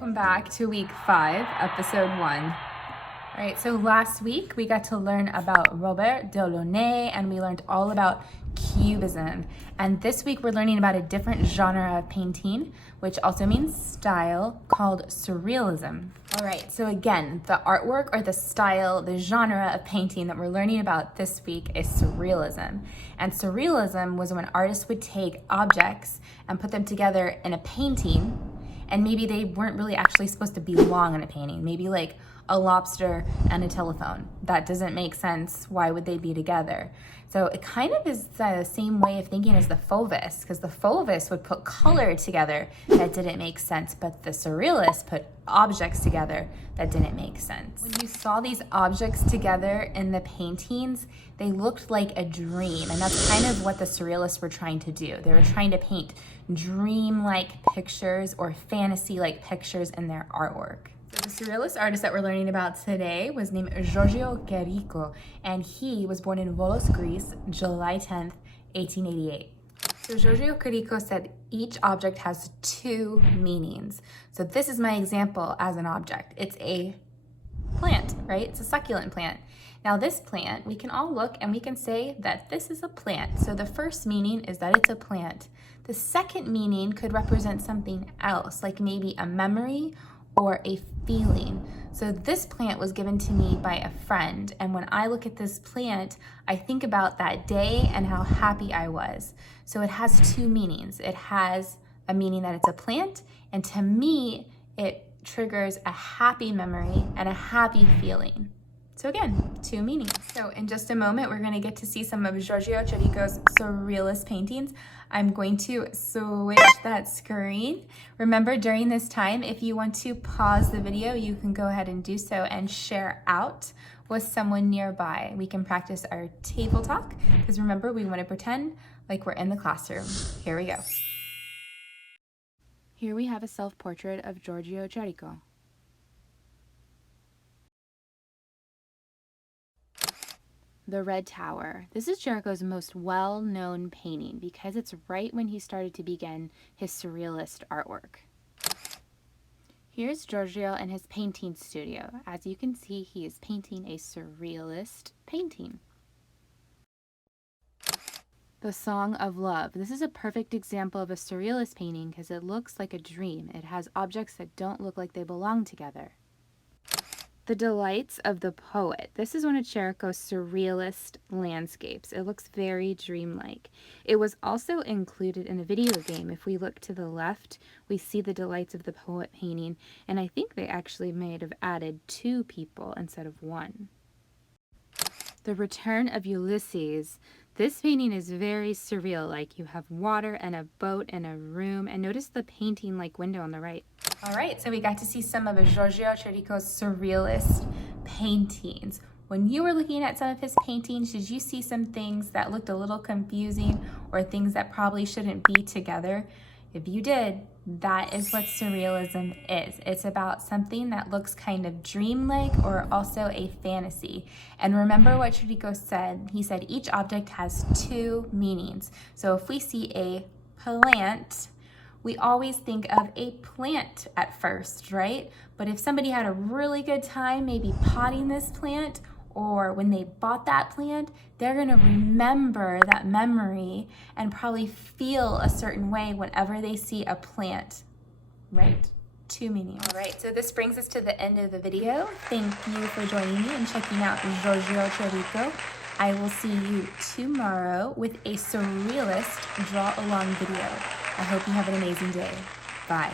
Welcome back to week 5, episode 1. All right, so last week we got to learn about Robert Delaunay and we learned all about Cubism. And this week we're learning about a different genre of painting, which also means style, called Surrealism. All right, so again, the artwork or the style, the genre of painting that we're learning about this week is Surrealism. And Surrealism was when artists would take objects and put them together in a painting, and maybe they weren't really actually supposed to belong in a painting. Maybe like a lobster and a telephone. That doesn't make sense. Why would they be together? So it kind of is the same way of thinking as the Fauvists, because the Fauvists would put color together that didn't make sense, but the Surrealists put objects together that didn't make sense. When you saw these objects together in the paintings, they looked like a dream, and that's kind of what the Surrealists were trying to do. They were trying to paint dream-like pictures or fantasy-like pictures in their artwork. So the Surrealist artist that we're learning about today was named Giorgio Chirico, and he was born in Volos, Greece, July 10th, 1888. So Giorgio Chirico said each object has 2 meanings. So this is my example as an object. It's a plant, right? It's a succulent plant. Now this plant, we can all look and we can say that this is a plant. So the first meaning is that it's a plant. The second meaning could represent something else, like maybe a memory or a feeling. So this plant was given to me by a friend, and when I look at this plant, I think about that day and how happy I was. So it has 2 meanings. It has a meaning that it's a plant, and to me, it triggers a happy memory and a happy feeling. So again, 2 meanings. So in just a moment, we're gonna get to see some of Giorgio Chirico's Surrealist paintings. I'm going to switch that screen. Remember, during this time, if you want to pause the video, you can go ahead and do so and share out with someone nearby. We can practice our table talk, because remember, we wanna pretend like we're in the classroom. Here we go. Here we have a self-portrait of Giorgio Chirico. The Red Tower. This is Chirico's most well-known painting because it's right when he started to begin his Surrealist artwork. Here's Giorgio in his painting studio. As you can see, he is painting a Surrealist painting. The Song of Love. This is a perfect example of a Surrealist painting because it looks like a dream. It has objects that don't look like they belong together. The Delights of the Poet. This is one of Chirico's Surrealist landscapes. It looks very dreamlike. It was also included in a video game. If we look to the left, we see the Delights of the Poet painting, and I think they actually may have added 2 people instead of 1. The Return of Ulysses. This painting is very surreal, like you have water and a boat and a room, and notice the painting-like window on the right. All right, so we got to see some of Giorgio Chirico's Surrealist paintings. When you were looking at some of his paintings, did you see some things that looked a little confusing or things that probably shouldn't be together? If you did, that is what Surrealism is. It's about something that looks kind of dreamlike or also a fantasy. And remember what Chirico said. He said each object has 2 meanings. So if we see a plant, we always think of a plant at first, right? But if somebody had a really good time maybe potting this plant, or when they bought that plant, they're gonna remember that memory and probably feel a certain way whenever they see a plant, right? 2 meanings. All right, so this brings us to the end of the video. Thank you for joining me and checking out Giorgio Chirico. I will see you tomorrow with a Surrealist draw-along video. I hope you have an amazing day. Bye.